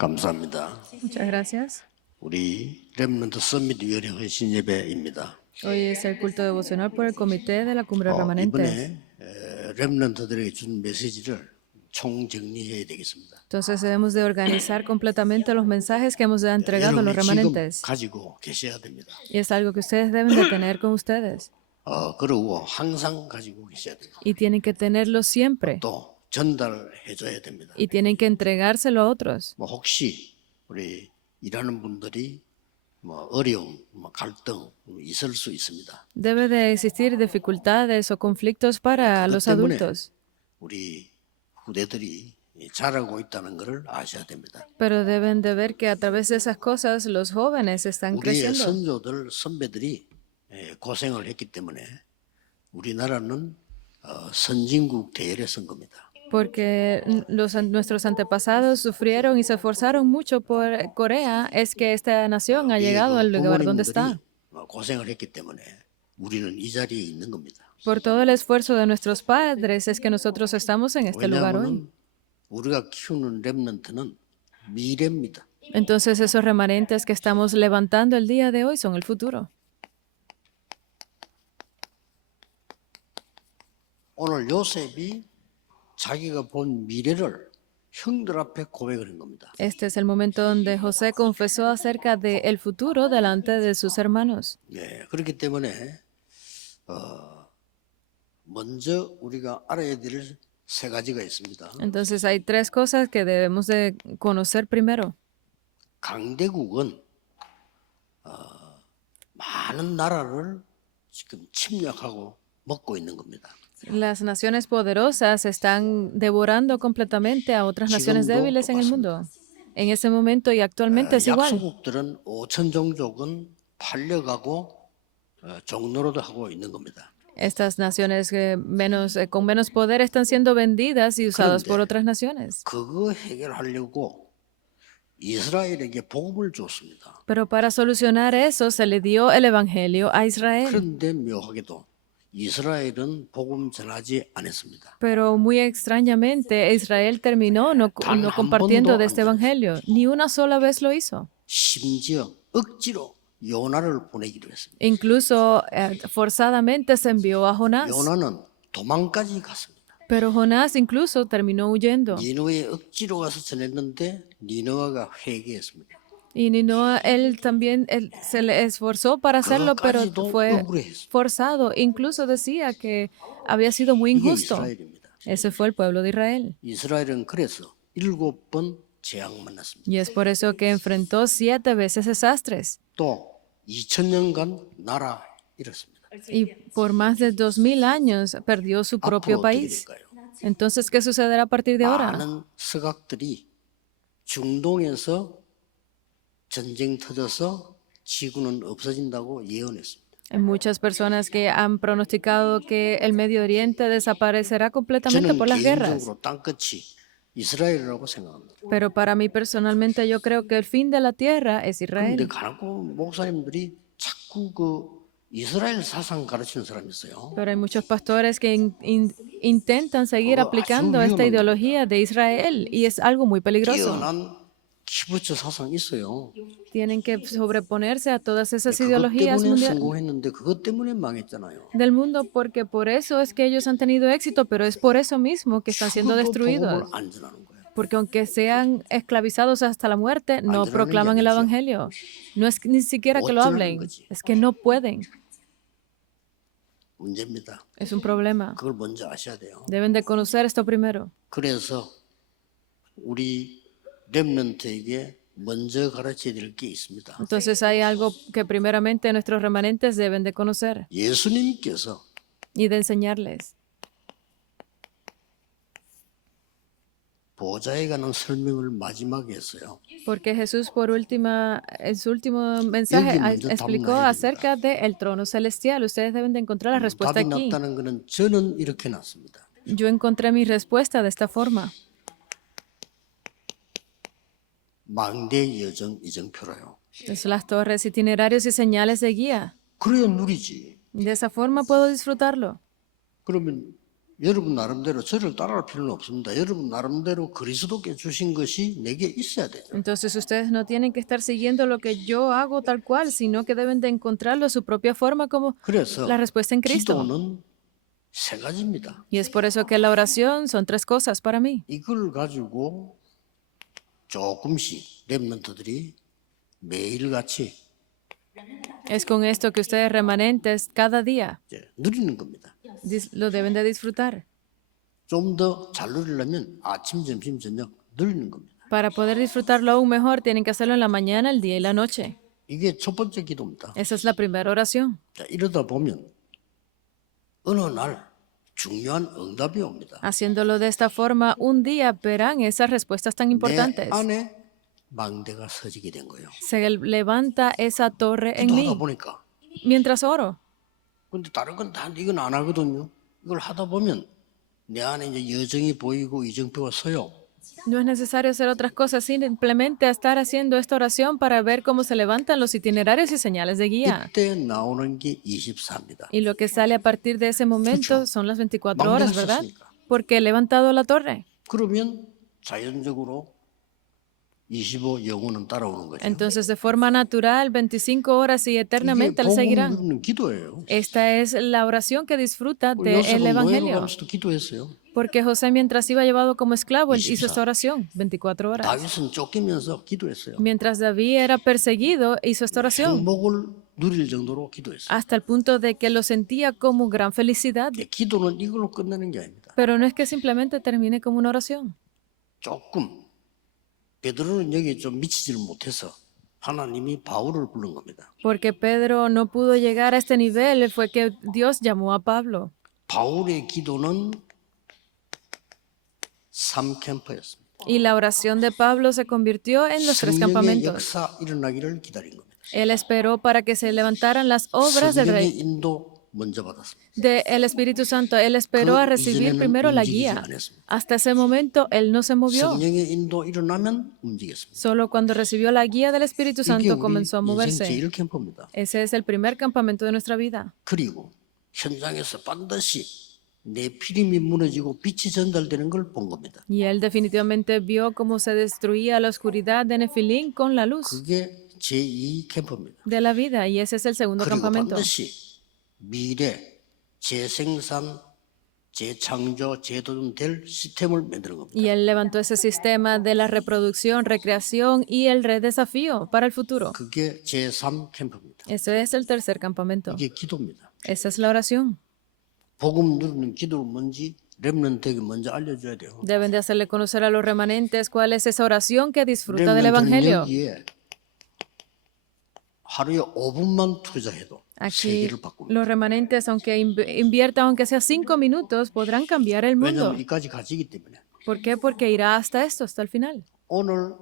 감사합니다. Muchas gracias. 우리 렘넌트 서밋 위원회 헌신 예배입니다. Hoy es el culto devocional por el Comité de la Cumbre Remanentes. 이번에 렘넌트들에게 준 메시지를 총정리해야 되겠습니다. Entonces debemos de organizar completamente los mensajes que hemos entregado a los 여러분이 지금 remanentes. 가지고 계셔야 됩니다. Y es algo que ustedes deben de tener con ustedes. 그리고 항상 가지고 계셔야 됩니다. Y tienen que tenerlo siempre. 또 전달해줘야 됩니다. Y tienen que entregárselo a otros. 혹시 우리 일하는 분들이 어려움, 갈등 있을 수 있습니다. Debe de existir dificultades o conflictos para 그것 los 때문에 adultos. 우리 후대들이 잘하고 있다는 것을 아셔야 됩니다. Pero deben de ver que a través de esas cosas los jóvenes están 우리의 creciendo. 선조들, 선배들이 고생을 했기 때문에 우리나라는 선진국 대열에 선 겁니다. Porque nuestros antepasados sufrieron y se esforzaron mucho por Corea, es que esta nación ha llegado al lugar donde está. 고생을 했기 때문에 우리는 이 자리에 있는 겁니다. Por todo el esfuerzo de nuestros padres es que nosotros estamos en este lugar hoy. 왜냐하면 우리가 키우는 렘넌트는 미래입니다. Entonces esos remanentes que estamos levantando el día de hoy son el futuro. 오늘 요셉이 자기가 본 미래를 형들 앞에 고백을 한 겁니다. Este es el momento donde José confesó acerca del futuro delante de sus hermanos. 그렇기 때문에 먼저 우리가 알아야 될 세 가지가 있습니다. Entonces hay tres cosas que debemos de conocer primero. 강대국은 많은 나라를 지금 침략하고 먹고 있는 겁니다. Las naciones poderosas están devorando completamente a otras naciones 지금도 débiles en el mundo. En ese momento y actualmente es igual. 약소국들은 5천 종족은 팔려가고 종노릇 하고 있는 겁니다. Estas naciones con menos poder están siendo vendidas y usadas por 그런데 otras naciones. 그거 해결하려고 이스라엘에게 복음을 줬습니다. Pero para solucionar eso se le dio el evangelio a Israel. 그런데 묘하게도 이스라엘은 복음 전하지 않았습니다. Pero muy extrañamente Israel terminó no compartiendo de este evangelio. Ni una sola vez lo hizo. 심지어 억지로 요나를 보내기로 했습니다. Incluso forzadamente se envió a Jonás. 요나는 도망까지 갔습니다. Pero Jonás incluso terminó huyendo. 니느웨에 억지로 가서 전했는데 니느웨가 회개했습니다. Y Ninoa, él también se le esforzó para hacerlo, pero fue forzado. Incluso decía que había sido muy 이게 injusto. 이스라엘입니다. Ese fue el pueblo de Israel. 이스라엘은 그래서 7번 재앙 만났습니다. Y es por eso que enfrentó 7 veces desastres. 또 2000년간 나라 잃었습니다. Y por más de 2000 años perdió su propio 앞으로 어떻게 país. 될까요? Entonces, ¿qué sucederá a partir de ahora? 많은 서각들이 중동에서 전쟁 터져서 지구는 없어진다고 예언했습니다. Hay muchas personas que han pronosticado que el Medio Oriente desaparecerá completamente 저는 por las guerras. 개인적으로 땅끝이 이스라엘이라고 생각합니다. Pero para mí personalmente yo creo que el fin de la tierra es 그런데 Israel. 간혹 목사님들이 자꾸 이스라엘 사상 가르치는 사람이 있어요. Pero hay muchos pastores que intentan seguir aplicando esta ideología de Israel y es algo muy peligroso. 뛰어난 키부츠 사상 있어요. Tienen que sobreponerse a todas esas 그것 ideologías 때문에 성공했는데 그것 때문에 망했잖아요. del mundo porque por eso es que ellos han tenido éxito, pero es por eso mismo que están siendo 죽어도 destruidos. 복음을 안 전하는 거예요. Porque aunque sean esclavizados hasta la muerte, no proclaman el evangelio. No es ni siquiera que lo hablen, es que no pueden. 문제입니다. Es un problema. 그걸 먼저 아셔야 돼요. Deben de conocer esto primero. 그래서 우리 렘넌트에게 먼저 가르쳐야 될 게 있습니다. Entonces hay algo que primeramente nuestros remanentes deben de conocer 예수님께서 y de enseñarles. 보좌에 관한 설명을 마지막에 했어요. Porque Jesús en su último mensaje explicó acerca del trono celestial. Ustedes deben de encontrar la respuesta 답이 aquí. 났다는 것은 저는 이렇게 났습니다. Yo encontré mi respuesta de esta forma. 망대 여정 이정표라요. Es las torres, itinerarios y señales de guía. 그래야 누리지. De esa forma puedo disfrutarlo. 그러면 여러분 나름대로 저를 따라할 필요는 없습니다. 여러분 나름대로 그리스도께 주신 것이 내게 있어야 되죠. Entonces ustedes no tienen que estar siguiendo lo que yo hago tal cual, sino que deben de encontrarlo a su propia forma como 그래서 la respuesta en Cristo. 기도는 세 가지입니다. Y es por eso que la oración son tres cosas para mí. 이걸 가지고 조금씩 렘넌트들이 매일같이 Es con esto que ustedes remanentes cada día 이제 누리는 겁니다. lo deben de disfrutar. 좀 더 잘 누리려면 아침, 점심, 저녁 누리는 겁니다. Para poder disfrutarlo aún mejor, tienen que hacerlo en la mañana, el día y la noche. 이게 첫 번째 기도입니다. Esa es la primera oración. 자, 이러다 보면 어느 날 중요한 응답이 옵니다. Haciéndolo de esta forma, un día verán esas respuestas tan 내 importantes. 안에 망대가 서지게 된 거예요. Se levanta esa torre en 기도하다 mí 보니까. mientras oro. 근데 다른 건 다 이건 안 하거든요. 이걸 하다 보면 내 안에 이제 여정이 보이고 이정표가 서요. No es necesario hacer otras cosas, simplemente estar haciendo esta oración para ver cómo se levantan los itinerarios y señales de guía. 이때 나오는 게 24입니다. Y lo que sale a partir de ese momento son las 24 horas, ¿verdad? 망대가 섰으니까. Porque he levantado la torre. 그러면 자연적으로 25 영혼은 따라오는 거죠. Entonces, de forma natural, 25 horas y 이게 eternamente le 복음 seguirán. 누리는 기도예요. Esta es la oración que disfruta 우리 del 요셉은 노예로 Evangelio. 가면서도 기도했어요. Porque José, mientras iba llevado como esclavo, él 24. hizo esta oración, 24 horas. 다윗은 쫓기면서 기도했어요. Mientras David era perseguido, hizo esta oración, 행복을 누릴 정도로 기도했어요. hasta el punto de que lo sentía como gran felicidad. 기도는 이걸로 끝내는 게 아닙니다. Pero no es que simplemente termine como una oración. 조금 베드로는 여기 좀 미치지를 못해서 하나님이 바울을 부른 겁니다. Porque Pedro no pudo llegar a este nivel, fue que Dios llamó a Pablo. 바울의 기도는 3캠프였습니다. Y la oración de Pablo se convirtió en los tres 성령의 campamentos. 역사 일어나기를 기다린 겁니다. Él esperó para que se levantaran las obras del 성령의 rey, 인도 먼저 받았습니다. del Espíritu Santo. Él esperó a recibir 이전에는 primero la 움직이지 guía. 않았습니다. Hasta ese momento, él no se movió. 성령의 인도 일어나면 움직였습니다. Solo cuando recibió la guía del Espíritu 이게 Santo 우리 comenzó a 인생 moverse. 제1캠프입니다. Ese es el primer campamento de nuestra vida. 그리고 현장에서 반드시 내 피림이 무너지고 빛이 전달되는 걸 본 겁니다. Y él definitivamente vio cómo se destruía la oscuridad de Nefilín con la luz 그게 제2캠프입니다. de la vida. Y ese es el segundo 그리고 campamento. 반드시 미래, 재생산, 재창조, 재도전될 시스템을 만드는 겁니다. Y él levantó ese sistema de la reproducción, recreación y el redesafío para el futuro. 그게 제3캠프입니다. Ese es el tercer campamento. 이게 기도입니다. Esa es la oración. 복음 누리는 기도를 뭔지 렘넌트에게 먼저 알려줘야 돼요. Deben de hacerle conocer a los remanentes cuál es esa oración que disfruta del 렘넌트는 Evangelio. 여기에 하루에 5분만 투자해도 Aquí 세계를 바꿉니다. los remanentes, aunque inviertan aunque sea 5 minutos, podrán cambiar el mundo. 왜냐하면 이까지 가지기 때문에. ¿Por qué? Porque irá hasta esto, hasta el final. 오늘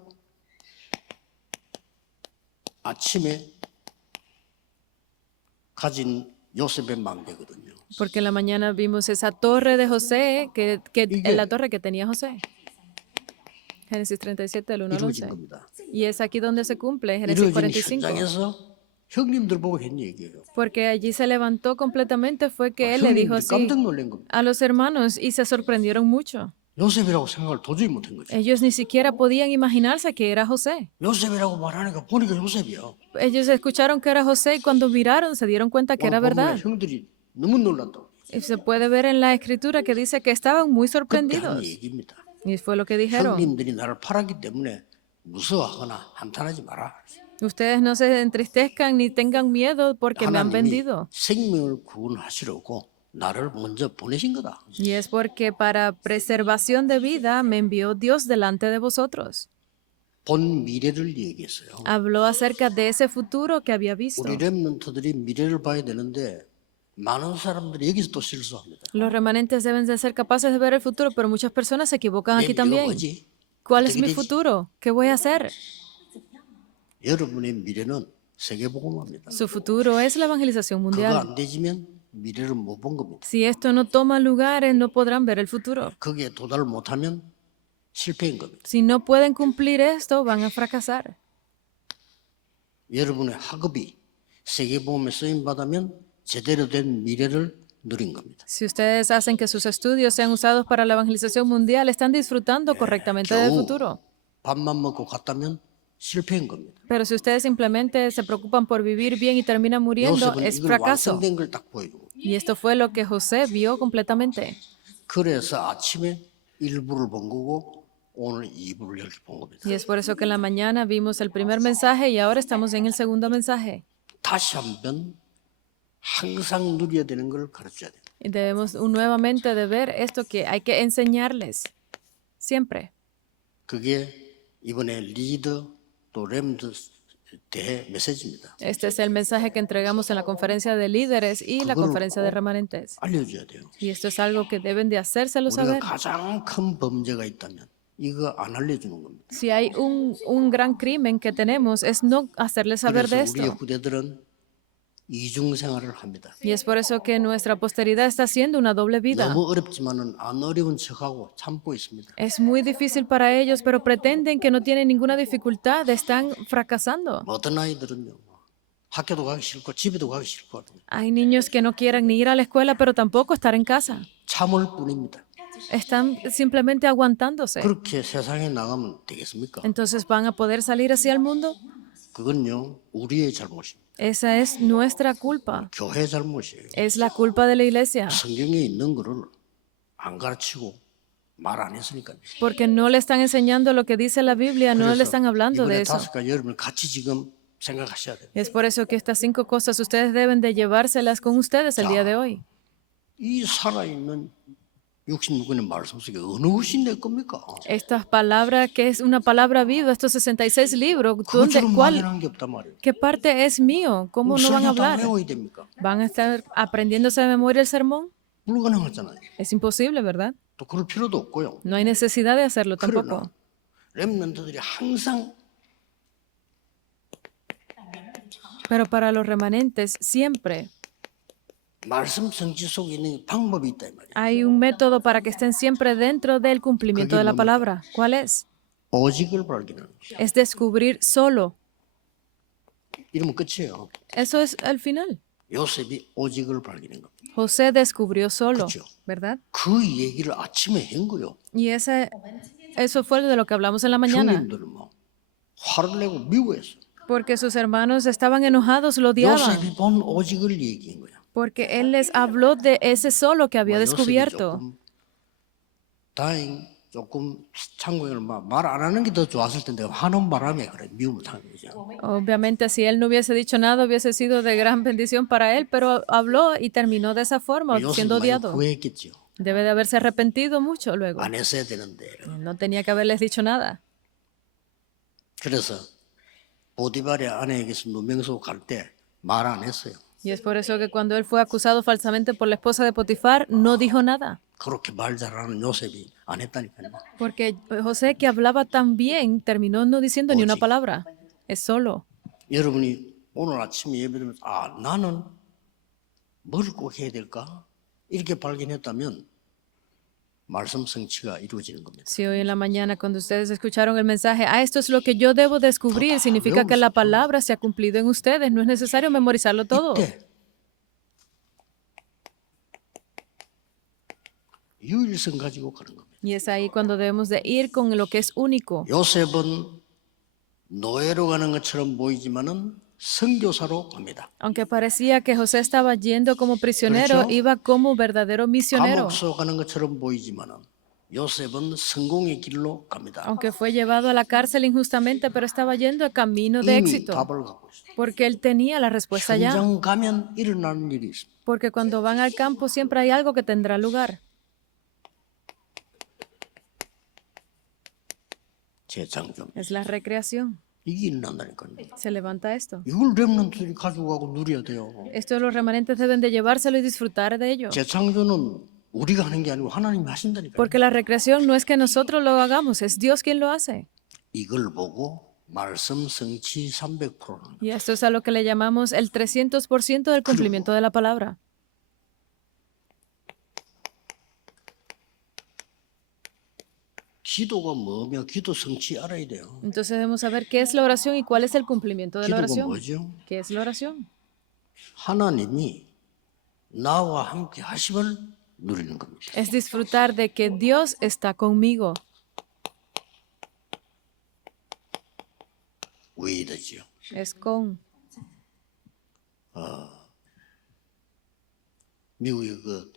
아침에 가진 요셉의 망대거든요. Porque en la mañana vimos esa torre de José, 이게 la torre que tenía José. Génesis 37, del 1 al 이루어진 11. 겁니다. Y es aquí donde se cumple, Génesis 이루어진 45. 현장에서 형님들 보고 했는 얘기예요. Porque allí se levantó completamente, fue que él le dijo 형님들이 así 깜짝 놀란 겁니다. a los hermanos y se sorprendieron mucho. 요셉이라고 생각을 도저히 못한 거죠. Ellos ni siquiera podían imaginarse que era José. 요셉이라고 말하니까 보니까 요셉이야. Ellos escucharon que era José y cuando miraron se dieron cuenta que era 오늘 보면 verdad. 형들이 너무 놀란다고. Y se puede ver en la escritura que dice que estaban muy 그때 한 sorprendidos. 얘기입니다. Y fue lo que dijeron. 형님들이 나를 팔았기 때문에 무서워하거나 한탄하지 마라. Ustedes no se entristezcan ni tengan miedo porque me han 하나님이 vendido. 생명을 구원하시려고 나를 먼저 보내신 거다. Y es porque para preservación de vida me envió Dios delante de vosotros. 본 미래를 얘기했어요. Habló acerca de ese futuro que había visto. 우리 렘넌트들이 미래를 봐야 되는데 많은 사람들이 여기서 또 실수합니다. Los remanentes deben de ser capaces de ver el futuro, pero muchas personas se equivocan 내 aquí 미래가 también. 뭐지? ¿Cuál es 어떻게 mi 되지? futuro? ¿Qué voy a hacer? 여러분의 미래는 세계복음화입니다. Su futuro es la evangelización 그거 mundial. 안 되지면 미래를 못 본 겁니다. Si esto no toma lugar, no podrán ver el futuro. 거기에 도달을 못하면 실패인 겁니다. Si no pueden cumplir esto, van a fracasar. 여러분의 학업이 세계복음에 쓰임받으면 제대로 된 미래를 누린 겁니다. Si ustedes hacen que sus estudios sean usados para la evangelización mundial, están disfrutando correctamente del 겨우 futuro. 밥만 먹고 갔다면 실패인 겁니다. Pero si ustedes simplemente se preocupan por vivir bien y terminan muriendo, 요셉은 es 이걸 fracaso. 완성된 걸 딱 보여주고 Y esto fue lo que José vio completamente. 그래서 아침에 일부를 본 거고 오늘 2부를 이렇게 본 겁니다. Y es por eso que en la mañana vimos el primer mensaje y ahora estamos en el segundo mensaje. 다시 한번 항상 누려야 되는 걸 가르쳐야 돼요. Y debemos nuevamente de ver esto que hay que enseñarles siempre. 그게 이번에 리더 또 렘드 대회 메시지입니다. Este es el mensaje que entregamos en la conferencia de líderes y la conferencia de remanentes. 알려줘야 돼요. Y esto es algo que deben de hacérselo 우리가 saber. 가장 큰 범죄가 있다면 이거 안 알려주는 겁니다. Si hay un gran crimen que tenemos es no hacerles saber de 그래서 우리의 esto. 후대들은 이중 생활을 합니다. Y es por eso que nuestra posteridad está haciendo una doble vida. 너무 어렵지만은 안 어려운 척하고 참고 있습니다. Es muy difícil para ellos, pero pretenden que no tienen ninguna dificultad, están fracasando. 어떤 아이들은요, 학교도 가기 싫고 집에도 가기 싫고 Hay niños que no quieren ni ir a la escuela, pero tampoco estar en casa. 참을 뿐입니다. Están simplemente aguantándose. 그렇게 세상에 나가면 되겠습니까? Entonces, ¿van a poder salir hacia el mundo? 그건요, 우리의 잘못입니다. Esa es nuestra culpa. 교회 잘못이에요. Es la culpa de la iglesia. 성경에 있는 거를 안 가르치고 말 안 했으니까요. Porque no le están enseñando lo que dice la Biblia, no le 그래서 están hablando de 이번에 eso. 5가지 여러분 같이 지금 생각하셔야 돼요. Es por eso que estas 5 cosas ustedes deben de llevárselas con ustedes el día de hoy. 이 살아있는 66권의 말씀 속에 어느 것이 내 겁니까? Estas palabras, que es una palabra viva, estos 66 libros, 그것처럼 ¿cuál, 막연한 게 없단 말이에요. qué parte es mío? ¿Cómo no van a 설교 다 hablar? 외워야 됩니까? ¿Van a estar aprendiéndose de memoria el sermón? 불가능하잖아요. Es imposible, ¿verdad? 또 그럴 필요도 없고요. No hay necesidad de hacerlo 그러나 tampoco. 렘넌트들이 항상 Pero para los remanentes siempre 말씀 성취 속에 있는 방법이 있다 이 말이에요. hay un método para que estén siempre dentro del cumplimiento de la palabra. ¿Cuál es? 오직을 발견하는 거죠. Es descubrir solo. 이러면 끝이에요. Eso es el final. 요셉이 오직을 발견한 겁니다. José descubrió solo, 그렇죠. ¿verdad? 그 얘기를 아침에 한 거요. Y eso fue de lo que hablamos en la mañana. 형님들은 뭐 화를 내고 미워했어. Porque sus hermanos estaban enojados, lo odiaban. 요셉이 본 오직을 얘기한 거야. Porque él les habló de ese solo que había 요셉이 descubierto. 조금 창고를 말 안 하는 게 더 좋았을 텐데 하는 바람에 그래 미움을 타는 거죠. Obviamente, si él no hubiese dicho nada, hubiese sido de gran bendición para él, pero habló y terminó de esa forma, 요셉이 siendo 많이 odiado. 후회했겠죠. Debe de haberse arrepentido mucho luego. 안 했어야 되는데. No tenía que haberles dicho nada. 그래서 보디발의 아내에게서 누명소 갈 때 말 안 했어요. Y es por eso que cuando él fue acusado falsamente por la esposa de Potifar, no dijo nada. 그렇게 말 잘하는 요셉이 안 했다니까요. Porque José, que hablaba tan bien, terminó no diciendo ni una Oye. palabra. Es solo. 여러분이 오늘 아침에 예배드리면서 나는 뭘 꼭 해야 될까? 이렇게 발견했다면 말씀 성취가 이루어지는 겁니다. Si hoy en la mañana, cuando ustedes escucharon el mensaje, esto es lo que yo debo descubrir, significa que la palabra se ha cumplido en ustedes. No es necesario memorizarlo todo. 이때 유일성 가지고 가는 겁니다. Y es ahí cuando debemos de ir con lo que es único. 요셉은 노예로 가는 것처럼 보이지만은 선교사로 갑니다. Aunque parecía que José estaba yendo como prisionero, 그렇죠? iba como verdadero misionero. 감옥소 가는 것처럼 보이지만은 요셉은 성공의 길로 갑니다. Aunque fue llevado a la cárcel injustamente, pero estaba yendo a camino de 이미 éxito. 답을 갖고 있어요. Porque él tenía la respuesta ya. 현장 가면 일어나는 일이 있습니다. Porque cuando van al campo siempre hay algo que tendrá lugar. 재창조. Es la recreación. 이게 일어난다니까요. Se levanta esto. 이걸 렘넌트들이 가지고 가고 누려야 돼요. Esto los remanentes deben de llevárselo y disfrutar de ello. 재창조는 우리가 하는 게 아니고 하나님이 하신다니까요. Porque la recreación no es que nosotros lo hagamos, es Dios quien lo hace. 이걸 보고 말씀 성취 300%는 Y esto es a lo que le llamamos el 300% del cumplimiento de la palabra. 기도가 뭐며 기도 성취 알아야 돼요. Entonces debemos saber qué es la oración y cuál es el cumplimiento de la 기도가 oración. 뭐죠? ¿Qué es la oración? 하나님이 나와 함께 하심을 누리는 겁니다. Es disfrutar de que Dios está conmigo. 위드지요. Es con. 미국의 그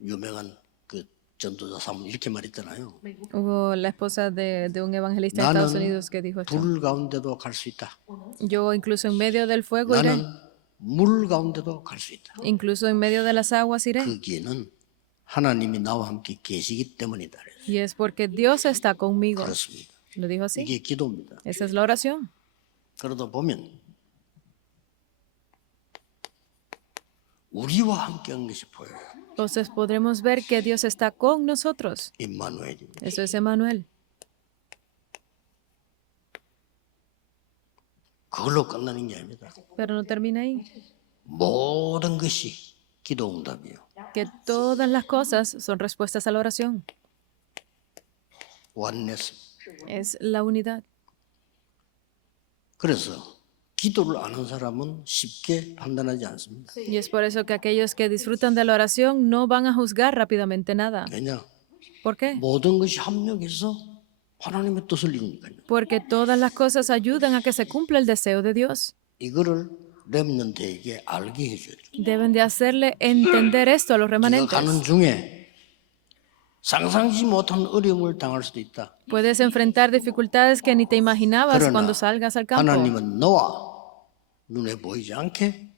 유명한 그 전도자 사모 이렇게 말했잖아요. Hubo la esposa de un evangelista de Estados Unidos que dijo esto. 불 가운데도 갈 수 있다. Yo incluso en medio del fuego iré. 나는 물 가운데도 갈 수 있다. Incluso en medio de las aguas iré. 거기에는 하나님이 나와 함께 계시기 때문이다. Y es porque Dios está conmigo. 그렇습니다. Lo dijo así. 이게 기도입니다. Esa es la oración. 그러다 보면 우리와 함께한 것이 보여요. Entonces podremos ver que Dios está con nosotros. 임마누엘입니다. Eso es Emmanuel. 그걸로 끝나는 게 아닙니다. Pero no termina ahí. 모든 것이 기도 응답이에요. Que todas las cosas son respuestas a la oración. 원네스. Es la unidad. 그래서 기도를 아는 사람은 쉽게 판단하지 않습니다. Y es por eso que aquellos que disfrutan de la oración no van a juzgar rápidamente nada. 왜냐? ¿Por qué? 모든 것이 합력해서 하나님의 뜻을 이루니까요. Porque todas las cosas ayudan a que se cumpla el deseo de Dios. 이거를 렘넌트에게 알게 해줘야죠. Deben de hacerle entender esto a los 네가 remanentes. 가는 중에 상상지 못한 어려움을 당할 수도 있다. Puedes enfrentar dificultades que ni te imaginabas 그러나 cuando salgas al campo. 하나님은 너와 눈에 보이지 않게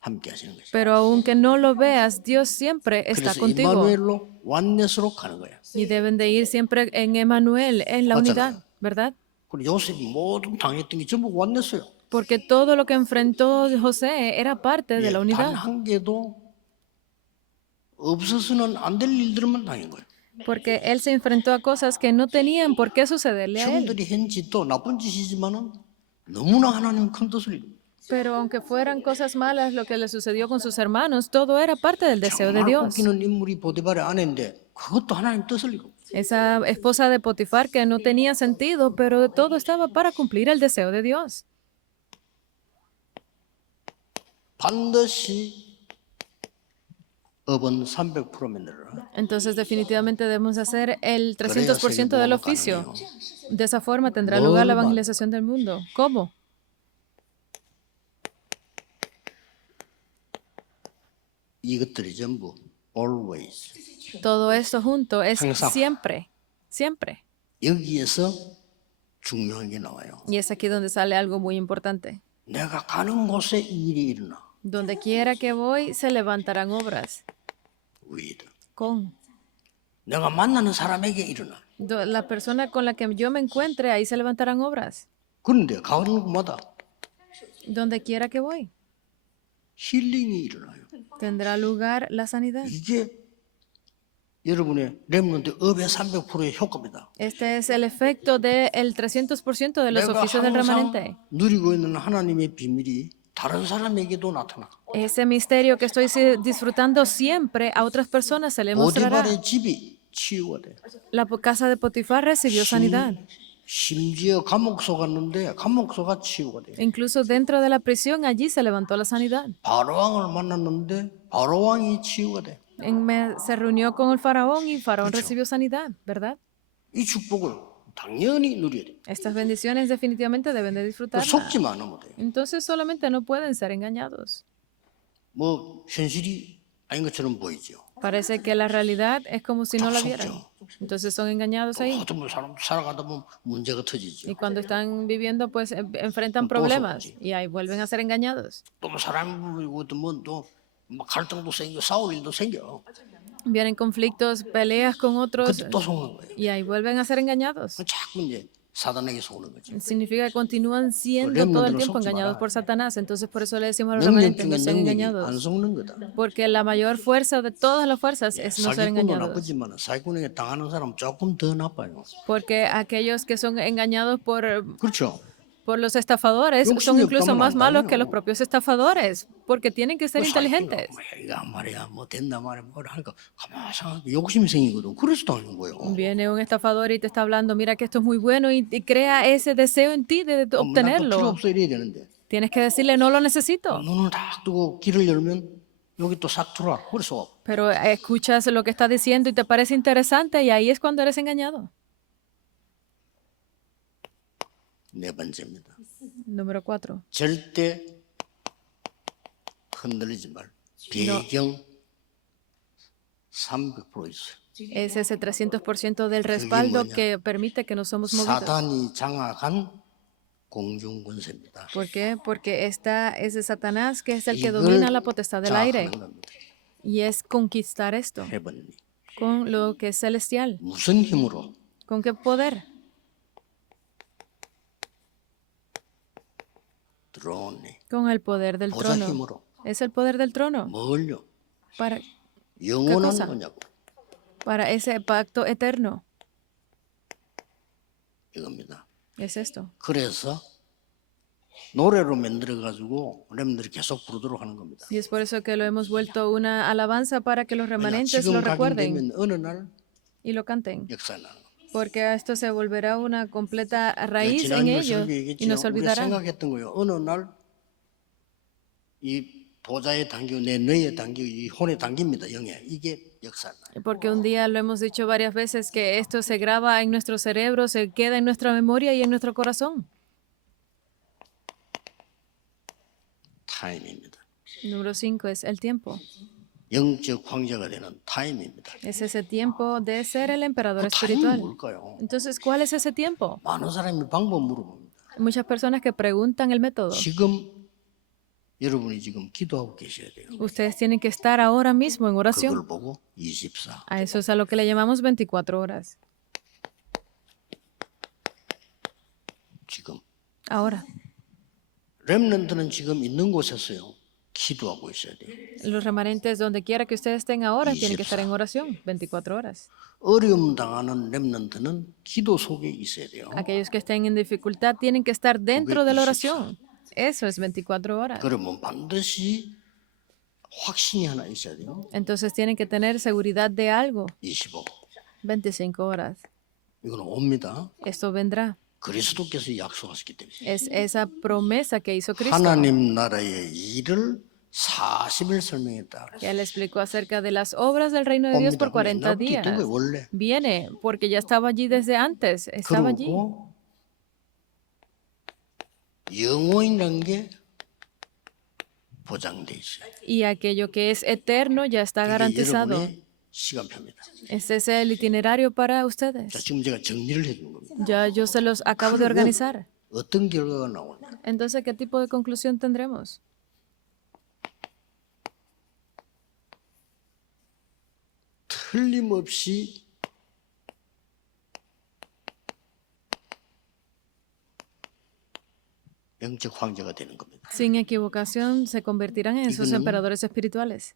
함께 하시는 거죠. Pero aunque no lo veas, Dios siempre está 그래서 contigo. 임마누엘로 완넷으로 가는 거야. Y deben de ir siempre en Emmanuel, en la unidad, ¿verdad? 그리고 요셉이 모든 당했던 게 전부 완넷어요. Porque todo lo que enfrentó José era parte de la 단 unidad. 한 개도 없어서는 안 될 일들만 당한 거예요. Porque él se enfrentó a cosas que no tenían por qué sucederle a él. 형들이 한 짓도 나쁜 짓이지만은 너무나 하나님 큰 뜻을 이루고 Pero aunque fueran cosas malas lo que le sucedió con sus hermanos, todo era parte del deseo de 정말 Dios. 웃기는 인물이 보디발의 아내인데 그것도 하나님 뜻을 이루고 Esa esposa de Potifar que no tenía sentido, pero todo estaba para cumplir el deseo de Dios. 반드시 업은 300%면 늘어나. Entonces definitivamente debemos hacer el 300% del oficio. De esa forma tendrá lugar la evangelización del mundo. ¿Cómo? 이것들이 전부 always. Todo esto junto es 항상. siempre, siempre. 여기에서 중요한 게 나와요. Y es aquí donde sale algo muy importante. 내가 가는 곳에 이 일이 일어나. Donde quiera que voy, se levantarán obras. with. Con. 내가 만나는 사람에게 일어나. La persona con la que yo me encuentre, ahí se levantarán obras. 그런데 가는 곳마다 Donde quiera que voy, 힐링이 일어나요. tendrá lugar la sanidad. 이게 여러분의 렘넌트 업의 300%의 효과입니다. Este es el efecto del 300% de los 내가 oficios del 항상 remanente. 누리고 있는 하나님의 비밀이 다른 사람에게도 나타나. Ese misterio que estoy disfrutando siempre a otras personas se le mostrará. 보디발의 집이 치유가 돼. La casa de Potifar recibió sanidad. 심지어 감옥소 갔는데 감옥소가 치유가 돼. Incluso dentro de la prisión, allí se levantó la sanidad. 바로왕을 만났는데 바로왕이 치유가 돼. Se reunió con el faraón y faraón recibió sanidad, ¿verdad? 이 축복을 당연히 누려야 돼. Estas bendiciones definitivamente deben de disfrutarlas. 속지만 않으면 돼. Entonces solamente no pueden ser engañados. 뭐 현실이 아닌 것처럼 보이죠. Parece que la realidad es como si no la vieran. 속죠. Entonces son engañados ahí. 어떤 뭐 사람 살아가다 보면 문제가 터지죠. Y cuando están viviendo, pues enfrentan problemas y ahí vuelven a ser engañados. 또 뭐 사람 보고 또뭐 갈등도 생겨 싸울 일도 생겨. Vienen conflictos, peleas con otros 그때 또 속는 거예요. y ahí vuelven a ser engañados. 자꾸 이제 사단에게 속는 거죠. Significa que continúan siendo todo el tiempo engañados por Satanás. Entonces por eso le decimos a los 능력 remanentes, 중에 no sean 능력이 안 engañados. 속는 거다. Porque la mayor fuerza de todas las fuerzas es no ser 사기꾼도 engañados. 나쁘지만 사기꾼에게 당하는 사람 조금 더 나빠요. Porque aquellos que son engañados 그렇죠. por los estafadores 욕심이 son incluso 없다면 más 안 malos 당해요. que los propios estafadores, porque tienen que ser inteligentes. 이가 말이야 뭐 된다 말이야 뭐라 하니까 가만히 생각하니까 욕심이 생기거든. 그래서 당하는 거예요. Viene un estafador y te está hablando, mira que esto es muy bueno y crea ese deseo en ti de 나도 필요 obtenerlo. 없어 이래야 되는데 Tienes que decirle, no lo necesito. 눈을 딱 뜨고 길을 열면 여기 또 싹 들어와. 그래서 Pero escuchas lo que está diciendo y te parece interesante y ahí es cuando eres engañado. 네 번째입니다. Número 4. 절대 흔들리지 말. 배경 300% 있어요. Es ese 300% del respaldo que permite que no somos movidos. 사단이 장악한 공중군세입니다. ¿Por qué? Porque esta es de Satanás, que es el que 이걸 domina la potestad del aire. 장악하는 겁니다. Y es conquistar esto heavenly. con lo que es celestial. 무슨 힘으로? ¿Con qué poder? 드론이 Con el poder del 보좌 trono. 힘으로. Es el poder del trono. 뭘요? Para, 영원한 cosa? 거냐고. para ese pacto eterno. 이겁니다. Es esto. 그래서 노래로 만들어 가지고 렘들이 계속 부르도록 하는 겁니다. Y es por eso que lo hemos vuelto una alabanza para que los 왜냐, remanentes 지금 lo recuerden 각인되면 어느 날 y lo canten. 역사 나는 겁니다. Porque esto se volverá una completa raíz en 지난주 ellos 설교 y 얘기했지만 nos 우리가 olvidará. 생각했던 거예요. 어느 날 이 보좌에 담기고 내 너희에 담기고 이 혼에 담깁니다. 영에 이게 역사나. Porque un día lo hemos dicho varias veces que esto se graba en nuestro cerebro, se queda en nuestra memoria y en nuestro corazón. 타임입니다. Número 5 es el tiempo. 영적 황제가 되는 타임입니다. Es ese tiempo de ser el emperador 그 타임이 espiritual. 뭘까요? Entonces, ¿cuál es ese tiempo? 많은 사람이 방법 물어봅니다. Hay muchas personas que preguntan el método. 지금 여러분이 지금 기도하고 계셔야 돼요. Ustedes tienen que estar ahora mismo en 그걸 oración. 보고 24. A eso es a lo que le llamamos 24 horas. 지금 Ahora, 렘넌트는 지금 있는 곳에서요. 기도하고 있어야 돼요. los remanentes, donde quiera que ustedes estén ahora, tienen que estar en 24. oración 24 horas. 어려움 당하는 렘넌트는 기도 속에 있어야 돼요. Aquellos que estén en dificultad tienen que estar dentro de la oración. Eso es 24 horas. 그러면 반드시 확신이 하나 있어야 돼요. Entonces tienen que tener seguridad de algo. 25. 25 horas. 이거는 옵니다. Esto vendrá. 그리스도께서 약속하셨기 때문에. Es esa promesa que hizo Cristo, 하나님 나라의 일을 40일 설명했다. que Él explicó acerca de las obras del reino de Dios por 40 옛날부터 días. 있던 거예요, 원래. Viene porque ya estaba allí desde antes. Estaba allí. 그리고 영원이라는 게 보장돼 있어요. Y aquello que es eterno ya está 이게 garantizado. 여러분의 시간표입니다. Ese es el itinerario para 자, ustedes. 지금 제가 정리를 해준 겁니다. Ya yo se los acabo de organizar. 어떤 결과가 나오냐? Entonces, ¿qué tipo de conclusión tendremos? 틀림없이 영적 황제가 되는 겁니다. Sin equivocación, se convertirán en esos 이거는 emperadores espirituales.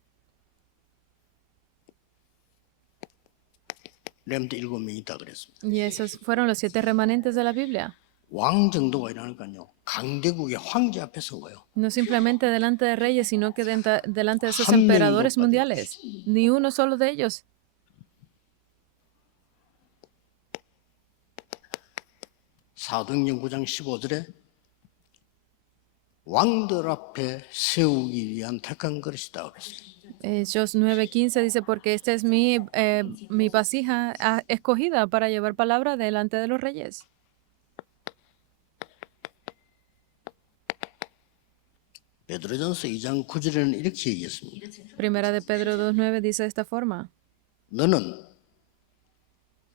렘트 7명이 있다 그랬습니다. Y esos fueron los 7 remanentes de la Biblia. 왕 정도가 일어나니까요. 강대국의 황제 앞에 선 거예요. No simplemente delante de reyes, sino que delante de esos 한 명도 emperadores 빠짐없이. mundiales. Ni uno solo de ellos. 사도행전 9장 15절에 왕들 앞에 세우기 위한 택한 그릇이다 그랬어요. Hechos 9:15 dice, porque esta es mi vasija escogida para llevar palabra delante de los reyes. 베드로전서 2장 9절에는 이렇게 얘기했습니다. Primera de Pedro 2:9 dice de esta forma. 너는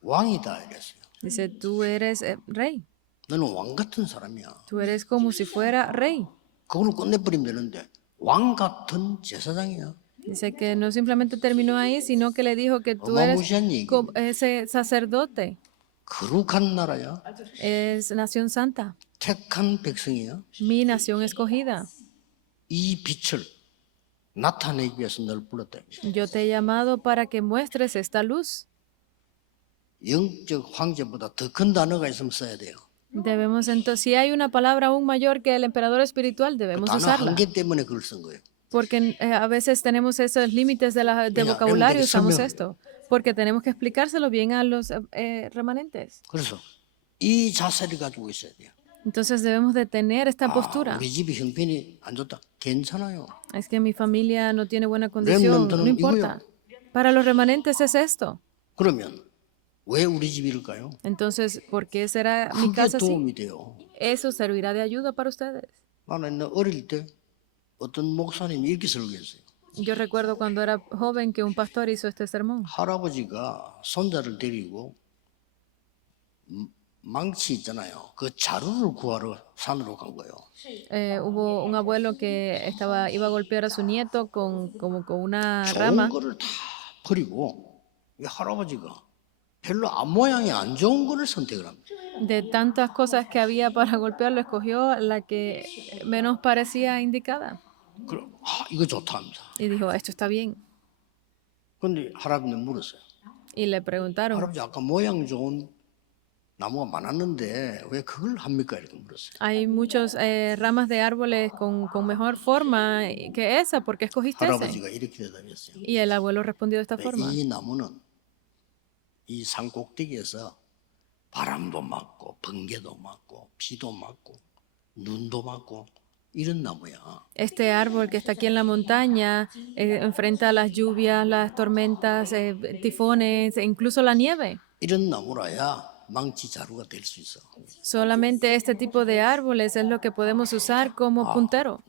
왕이다 이랬어요. Dice, tú eres rey. 너는 왕 같은 사람이야. Tú eres como si fuera rey. 그걸로 끝내버리면 되는데 왕 같은 제사장이야. Dice que no simplemente terminó ahí, sino que le dijo que tú eres 어마무시한 얘기. ese sacerdote. 거룩한 나라야. Es nación santa, 택한 백성이야. mi nación escogida. 이 빛을 나타내기 위해서 널 불렀다. Yo te he llamado para que muestres esta luz. 영적 황제보다 더 큰 단어가 있으면 써야 돼요. Debemos entonces, si hay una palabra aún mayor que el emperador espiritual, debemos 단어 usarla. 한 개 때문에 그걸 쓴 거예요. Porque a veces tenemos esos límites de Mira, vocabulario, realmente usamos 설명을 esto. Porque tenemos que explicárselo bien a los remanentes. 그래서 이 자세를 가지고 있어야 돼요. Entonces debemos de tener esta 아, postura. 우리 집이 형편이 안 좋다. 괜찮아요. Es que mi familia no tiene buena condición, no 렘넌트는 importa. 이거요. Para los remanentes es esto. 그러면 왜 우리 집일까요? Entonces, ¿por qué será mi 크게 casa así? 도움이 돼요. Eso servirá de ayuda para ustedes. 나는 어릴 때 어떤 목사님이 이렇게 설교했어요. Yo recuerdo cuando era joven que un pastor hizo este sermón. 할아버지가 손자를 데리고 망치 있잖아요. 그 자루를 구하러 산으로 간 거예요. Hubo un abuelo que iba a golpear a su nieto como con una 좋은 rama. 거를 다 버리고 이 할아버지가 별로 앞 모양이 안 좋은 거를 선택을 합니다. De tantas cosas que había para golpearlo, escogió la que menos parecía indicada. 그럼 이거 좋다 합니다. Y dijo, esto está bien. 근데 할아버지는 물었어요. Y le preguntaron, 할아버지 아까 모양 좋은 나무가 많았는데 왜 그걸 합니까? 이렇게 물었어요. hay muchas ramas de árboles con mejor forma que esa, ¿por qué escogiste ese? 할아버지가 이렇게 대답했어요. Y el abuelo respondió de esta forma. 이 나무는 이 산 꼭대기에서 바람도 맞고 번개도 맞고 비도 맞고 눈도 맞고 이런 나무야. Este árbol que está aquí en la montaña enfrenta las lluvias, las tormentas, tifones, e incluso la nieve. 이런 나무라야 망치 자루가 될 수 있어. Solamente este tipo de árboles es lo que podemos usar como puntero.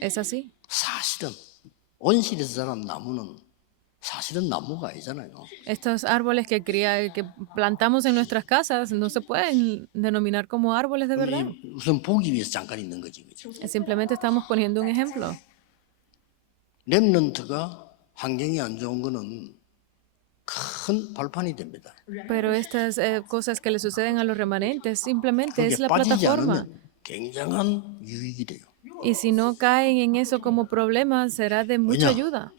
Es así. 사실은 온실에서 자란 나무는 사실은 나무가 아니잖아요. Estos árboles que plantamos en nuestras casas no se pueden denominar como árboles de verdad. 우선 보기 위해서 잠깐 있는 거지, 그죠? Simplemente estamos poniendo un ejemplo. 렘넌트가 환경이 안 좋은 거는 큰 발판이 됩니다. Pero estas cosas que le suceden a los remanentes simplemente es 그게 la 빠지지 plataforma. 않으면 굉장한 유익이 돼요. Y si no caen en eso como problema, será de mucha 왜냐? ayuda.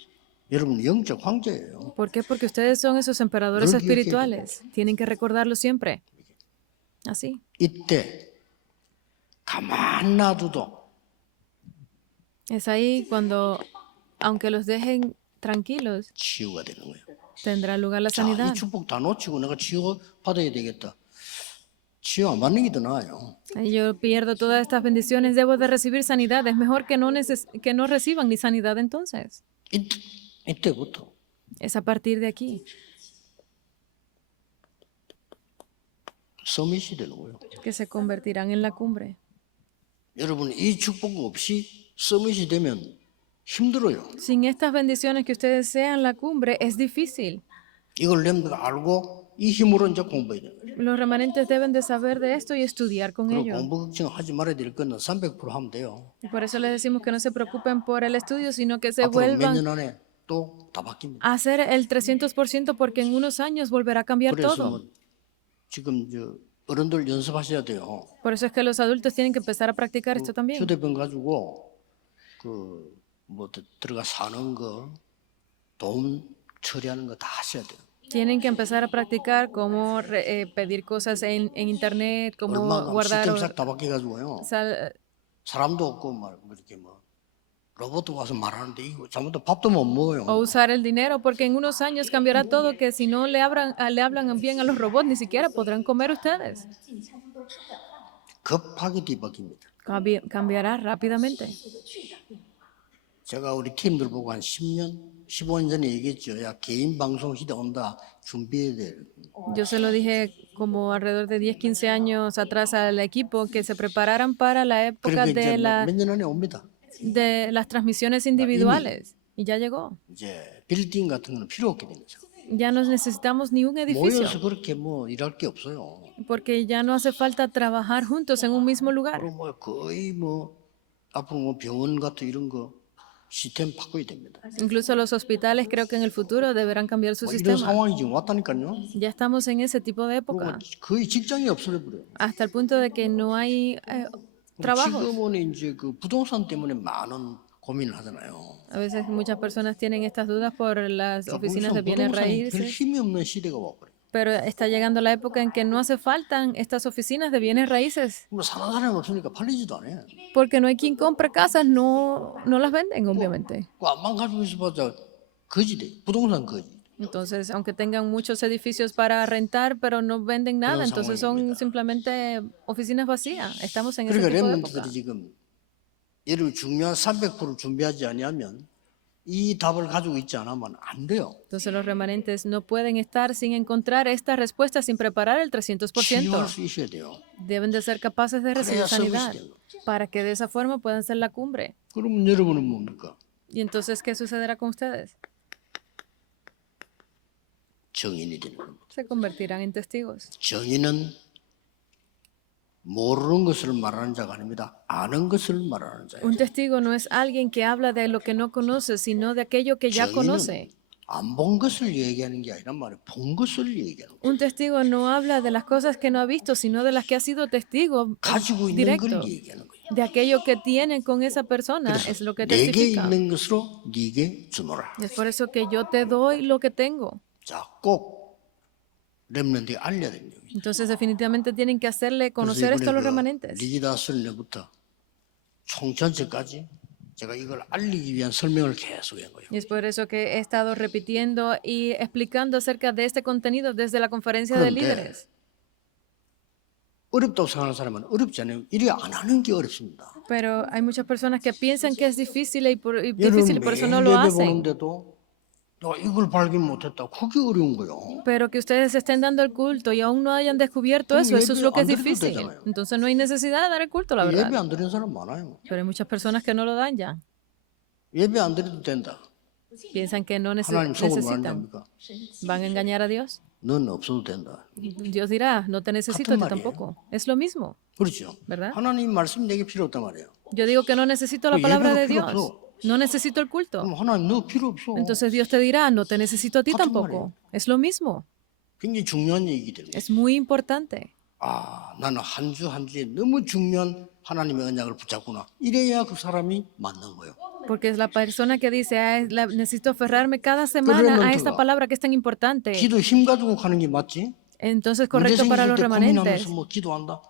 여러분 영적 황제예요. ¿Por qué? Porque ustedes son esos emperadores 늘 기억해야 espirituales. Tienen que recordarlo siempre. Así. 이때 가만 놔둬도 Es ahí cuando, aunque los dejen tranquilos, 치유가 되는 거예요. tendrá lugar la 자, 이 sanidad. 축복 다 놓치고 내가 치유 받아야 되겠다. 치유 안 받는 게 더 나아요. Yo pierdo todas estas bendiciones, debo de recibir sanidad. Es mejor que que no reciban ni sanidad entonces. 이때부터 Es a partir de aquí 서밋이 되는 거예요. que se convertirán en la cumbre. 여러분 이 축복 없이 서밋이 되면 힘들어요. Sin estas bendiciones que ustedes sean la cumbre, es difícil. 이걸 렘드가 알고 이 힘으로 이제 공부해야 돼요. Los remanentes deben de saber de esto y estudiar con 그리고 ello. 공부 걱정하지 말아야 될 거는 300% 하면 돼요. Y por eso les decimos que no se preocupen por el estudio, sino que se 앞으로 몇 vuelvan 년 안에 또 다 바뀝니다. a hacer el 300% porque en unos años volverá a cambiar 그래서 todo. 뭐 지금 어른들 연습하셔야 돼요. Por eso es que los adultos tienen que empezar a practicar esto también. 휴대폰 가지고 들어가 사는 거, 돈 처리하는 거 다 하셔야 돼요. Tienen que empezar a practicar cómo pedir cosas en internet, cómo 얼마나 guardar 시스템 싹 다 바뀌어가지고요. 사람도 없고 막 이렇게 뭐 로봇 와서 말하는데 이거 잘못하면 밥도 못 먹어요. o usar el dinero, porque en unos años cambiará todo, que si no le hablan bien a los robots, ni siquiera podrán comer ustedes. 급하게 뒤바뀝니다. Cambiará rápidamente. 제가 우리 팀들 보고 한 10년, 15년 전에 얘기했죠. 야, 개인 방송 시대 온다. 준비해야 돼. Yo se lo dije como alrededor de 10, 15 años atrás al equipo que se prepararan para la época 그러니까 이제 de 몇 년 안에 옵니다. las transmisiones individuales. Y ya llegó. 이제 빌딩 같은 거는 필요 없게 된 거죠. Ya no necesitamos ni un edificio, 모여서 그렇게 뭐 일할 게 없어요. porque ya no hace falta trabajar juntos en un mismo lugar. 그럼 뭐 거의 뭐 앞으로 뭐 병원 같은 이런 거 시스템 바꿔야 됩니다. Incluso los hospitales creo que en el futuro deberán cambiar su 뭐 이런 sistema. 상황이 지금 왔다니까요. Ya estamos en ese tipo de 그리고 época, 거의 직장이 없어져 버려요. hasta el punto de que no hay trabajo. 지금은 이제 그 부동산 때문에 많은 고민을 하잖아요. A veces muchas personas tienen estas dudas por las oficinas de bienes 부동산이 별 raíces, 힘이 없는 시대가 와버려요. pero está llegando la época en que no hace falta estas oficinas de bienes raíces, 뭐 사는 사람이 없으니까 팔리지도 않아요. porque no hay quien compre casas, no las venden, obviamente. 그 앞만 가지고 있어봤자 거지 돼. 부동산 거지. Entonces, aunque tengan muchos edificios para rentar, pero no venden nada, 그런 entonces son 상황입니다. simplemente oficinas vacías. Estamos en ese 그러니까 tipo de 렘넌트들이 época. 지금 예를 중요한 300%를 준비하지 아니하면 이 답을 가지고 있지 않으면 안 돼요. Entonces los remanentes no pueden estar sin encontrar esta respuesta, sin preparar el 300%. 치유할 수 있어야 돼요. Deben de ser capaces de recibir 그래야 서밋이 sanidad 되는 거죠. para que de esa forma puedan ser la cumbre. 그러면 여러분은 뭡니까? Y entonces, ¿qué sucederá con ustedes? 정인이 되는 겁니다. Se convertirán en testigos. 정인은 모르는 것을 말하는 자가 아닙니다. 아는 것을 말하는 자예요. Un testigo no es alguien que habla de lo que no conoce, sino de aquello que ya conoce. 정인은 안 본 것을 얘기하는 게 아니란 말이에요. 본 것을 얘기하는 거예요. Un testigo no habla de las cosas que no ha visto, sino de las que ha sido testigo 가지고 있는 걸 directo. 얘기하는 거예요. De aquello que tienen con esa persona es lo que 내게 testifica. 있는 것으로 네게 주노라. Es por eso que yo te doy lo que tengo. 자, 꼭 렘넌트에 알려야 됩니다. Entonces definitivamente tienen que hacerle 그래서 conocer esto a los 이번에 remanentes. 리기다 설례부터 총전체까지 제가 이걸 알리기 위한 설명을 계속 한 거예요. Y es por eso que he estado repitiendo y explicando acerca de este contenido desde la conferencia de 그런데 líderes. 어렵다고 생각하는 사람은 어렵지 않아요. 이래 안 하는 게 어렵습니다. Pero hay muchas personas que piensan que es difícil y por 여러분 eso 매일 no lo 예배 hacen. 보는데도 내가 이걸 발견 못했다. 그게 어려운 거예요. Pero que ustedes estén dando el culto y aún no hayan descubierto eso es lo que es difícil. Entonces no hay necesidad de dar el culto, la 예배 verdad. 안 드리는 사람 많아요. Pero hay muchas personas que no lo dan ya. 예배 안 드려도 된다. Piensan que no 하나님 속을 말하는 necesitan. 겁니까? ¿Van a engañar a Dios? 넌 없어도 된다. Dios dirá, no te necesito a ti tampoco. Es lo mismo, 그렇죠. ¿verdad? 하나님 말씀이 내게 필요 없단 말이에요. Yo digo que no necesito la Pues palabra 예배가 de 필요 Dios. 없어. No necesito el culto. 그럼 하나님 너 필요 없어. Entonces Dios te dirá, no te necesito a ti 같은 tampoco. Es lo mismo. 굉장히 중요한 얘기기 때문에. Es muy importante. 아, 나는 한 주 한 주에 너무 중요한 하나님의 언약을 붙잡구나. 이래야 그 사람이 맞는 거예요. Porque es la persona que dice, necesito aferrarme cada semana a esta remanent가 palabra que es tan importante. 기도 힘 가지고 가는 게 맞지? Entonces, 문제 correcto para 생길 los 때 remanentes. 고민하면서 뭐 기도한다?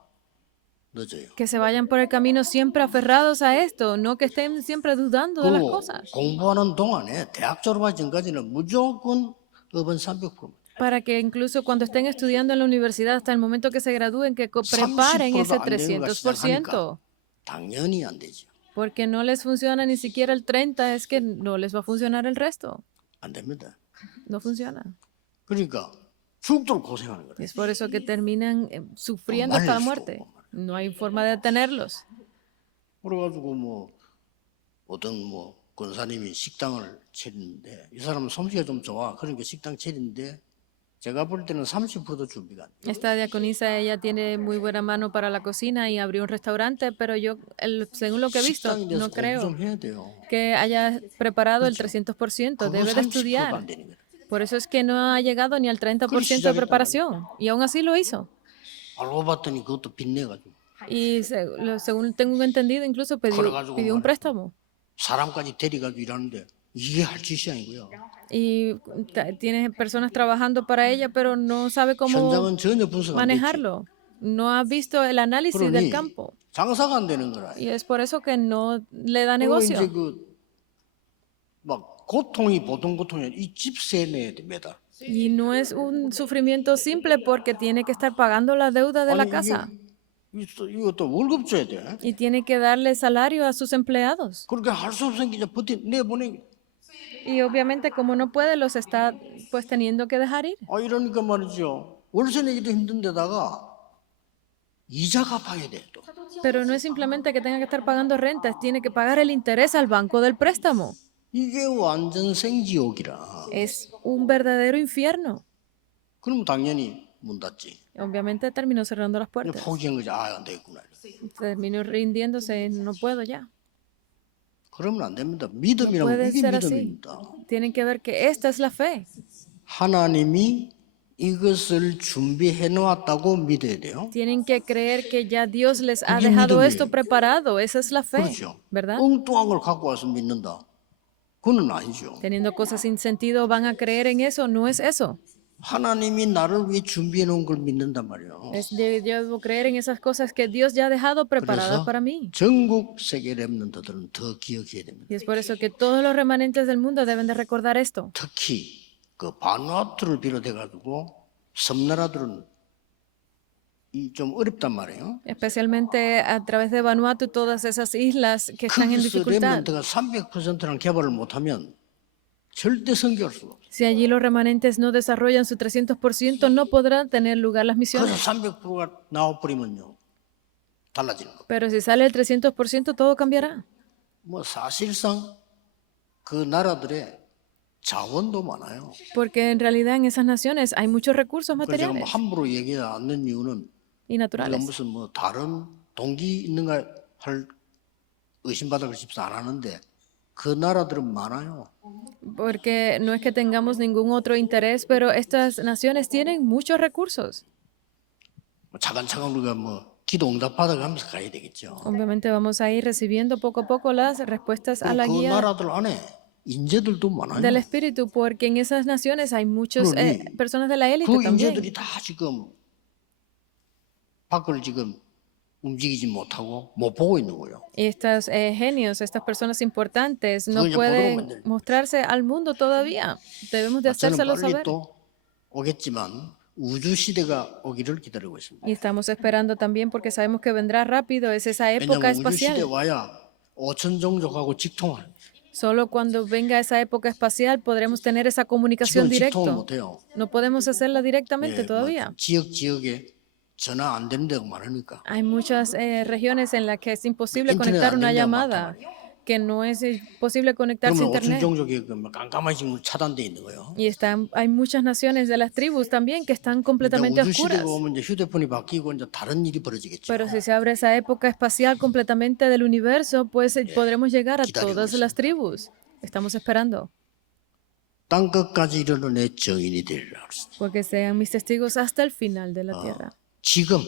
늦어요. Que se vayan por el camino siempre aferrados a esto, no que estén siempre dudando de las 그 cosas. 공부하는 동안에 대학 졸업하기 전까지는 무조건 업은 300%. Para que incluso cuando estén estudiando en la universidad, hasta el momento que se gradúen, que preparen 30% ese 안 되는 걸 시작하니까 300%. 당연히 안 되죠. Porque no les funciona ni siquiera el 30, es que no les va a funcionar el resto. 안 됩니다. No funciona. 그러니까 죽도록 고생하는 Y 거예요. es por eso que terminan sufriendo hasta la muerte. No hay forma de detenerlos. 그래가지고 뭐 어떤 뭐 권사님이 식당을 차리는데 이 사람은 솜씨가 좀 좋아. 그러니까 식당 차리는데 제가 볼 때는 30%도 준비가 안 돼요. Esta diaconisa, ella tiene muy buena mano para la cocina y abrió un restaurante, pero yo, según lo que he visto, 식당에 대해서 no 공부 creo 좀 해야 돼요. que haya preparado el 300%. 그거 Debe de 30%가 estudiar. 안 되는 거예요. Por eso es que no ha llegado ni al 30% de preparación. Y aún así lo hizo. 알고 봤더니 그것도 빚내가지고 Y según tengo entendido, incluso pidió un préstamo. 사람까지 데려가지고 일하는데 이게 할 짓이 아니고요. Y tiene personas trabajando para ella, pero no sabe cómo 현장은 전혀 분석 안 됐지. manejarlo. No ha visto el análisis del 그러니 campo. 장사가 안 되는 거라. Y es por eso que no le da 그리고 이제 negocio. 막 고통이 보통 고통이 아니라 이 집세 내야 돼 매달. Y no es un sufrimiento simple porque tiene que estar pagando la deuda de la 아니, casa 이것도 월급 줘야 돼. y tiene que darle salario a sus empleados. 그렇게 할 수 없으니까 이제 내보내. Y obviamente como no puede, los está pues teniendo que dejar ir. 아 이러니까 말이죠. 월세 내기도 힘든데다가 이자 갚아야 돼 또. Pero no es simplemente que tenga que estar pagando rentas, tiene que pagar el interés al banco del préstamo. 이게 완전 생지옥이라. Es un verdadero infierno. 그럼 당연히 문 닫지. Obviamente terminó cerrando las 그냥 puertas. 포기한 거지. 아, 안 되겠구나. Terminó rindiéndose, no puedo ya. 그러면 안 됩니다. No 믿음이라고 puede 이게 ser así. 믿음입니다. Tienen que ver que esta es la fe. 하나님이 이것을 준비해 놓았다고 믿어야 돼요. Tienen que creer que ya Dios les ha 그게 dejado 믿음이에요. esto preparado. Esa es la fe, 그렇죠. ¿verdad? 엉뚱한 걸 갖고 와서 믿는다. 그건 아니죠. Teniendo cosas sin sentido, ¿van a creer en eso? No es eso. 하나님이 나를 위해 준비해 놓은 걸 믿는단 말이에요. Yo debo creer en esas cosas que Dios ya ha dejado preparadas 그래서 para mí. 전국 세계 렘넌트들은 더 기억해야 됩니다. Y es por eso que todos los remanentes del mundo deben de recordar esto. 특히 그 바누아투를 비롯해 가지고 섬나라들은 이 좀 어렵단 말이에요. especialmente a través de Vanuatu, todas esas islas que están en 거기서 dificultad. 렘넌트가 300%랑 개발을 못하면 절대 선교할 수가 없어요. Si allí los remanentes no desarrollan su 300%, no podrán tener lugar las 그래서 misiones. 300%가 나와버리면요 달라지는 거. Pero si sale el 300%, todo cambiará. 뭐 사실상 그 나라들의 자원도 많아요. Porque en realidad en esas naciones hay muchos recursos 그래서 제가 뭐 materiales 함부로 얘기하지 않는 이유는 y 우리가 naturales. 무슨 뭐 다른 동기 있는가 할 의심받을 싶지 안 하는데 그 나라들은 많아요. Porque no es que tengamos ningún otro interés, pero estas naciones tienen muchos recursos. 뭐 차근차근 우리가 뭐 기도 응답 받아가면서 가야 되겠죠. Obviamente vamos a ir recibiendo poco a poco las respuestas a la 그 guía 나라들 안에 인재들도 많아요. del Espíritu, porque en esas naciones hay muchas 그러니 personas de la élite 그 también. 인재들이 다 지금 밖을 지금 움직이지 못하고 못 보고 있는 거예요. Y estos genios, estas personas importantes, no 그거 이제 pueden 보도록 만들는 mostrarse al mundo todavía. Debemos de 저는 hacérselo 빨리 saber. 또 오겠지만 우주 시대가 오기를 기다리고 있습니다. Y estamos esperando también porque sabemos que vendrá rápido, es esa época 왜냐하면 우주 시대 espacial. 와야 5천 종족하고 직통을 Solo cuando venga esa época espacial podremos tener esa comunicación 지금 직통을 directa. 못해요. No podemos hacerla directamente 예, 뭐 todavía. 지역에 전화 안 되는 데가 많으니까 Hay muchas regiones en las que es imposible Internet conectar 안 una 되는 데가 llamada, que no es posible conectarse a 그러면 5천 internet. 종족이 깜깜하게 지금 차단돼 있는 거예요. Y hay muchas naciones de las tribus también que están 근데 completamente 우주 oscuras. 시대가 오면 이제 휴대폰이 바뀌고 이제 다른 일이 벌어지겠죠. Pero si se abre esa época espacial completamente del universo, pues podremos llegar a 기다리고 todas las tribus. Estamos esperando, 땅 끝까지 이르러 내 정인이 되리라 그랬어요. porque sean mis testigos hasta el final de la tierra. 지금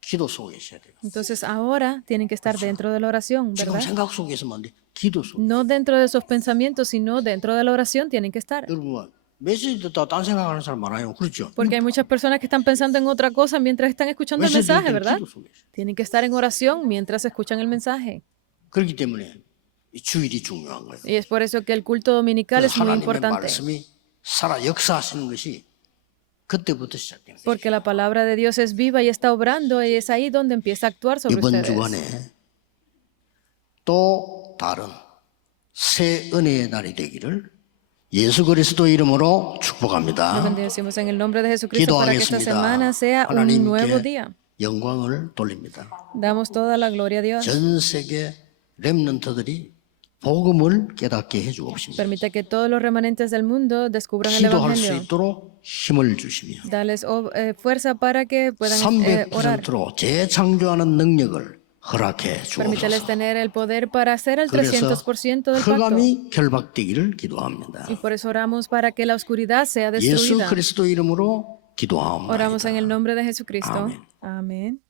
기도 속에 있어야 돼요. Entonces ahora tienen que estar dentro de la oración, 지금 ¿verdad? 생각 속에서만 안 돼. 기도 속. No dentro de sus pensamientos, sino dentro de la oración tienen que estar. 여러분 메시지 듣다가 딴 생각하는 사람 많아요. 그렇죠? Porque hay muchas personas que están pensando en otra cosa mientras están escuchando el 메시지 mensaje, 듣을 때 ¿verdad? 기도 속에 있어요. Tienen que estar en oración mientras escuchan el mensaje. 그렇기 때문에 이 주일이 중요한 거예요. Y es por eso que el culto dominical es 그래서 muy 하나님의 importante. 말씀이 살아 역사하시는 것이 그때부터 시작됩니다. Porque la palabra de Dios es viva y está obrando y es ahí donde empieza a actuar sobre 이번 ustedes. 주간에 또 다른 새 은혜의 날이 되기를 예수 그리스도 이름으로 Lo 축복합니다. bendecimos en el nombre de Jesucristo para que esta semana 기도하겠습니다. sea un nuevo día. 하나님께 영광을 돌립니다. Damos toda la gloria a Dios. 전 세계 렘넌트들이 복음을 깨닫게 해주옵시며 Permita que todos los remanentes del mundo descubran el 기도할 수 Evangelio. 있도록 힘을 주시며 Dales fuerza para que puedan orar. 300%로 재창조하는 능력을 허락해 Permíteles 주옵소서. tener el poder para hacer el 그래서 300% del pacto. 흑암이 결박되기를 기도합니다. Y por eso oramos para que la oscuridad sea 예수 destruida. 그리스도 이름으로 기도하옵나이다. Oramos en el nombre de Jesucristo. Amén. Amén.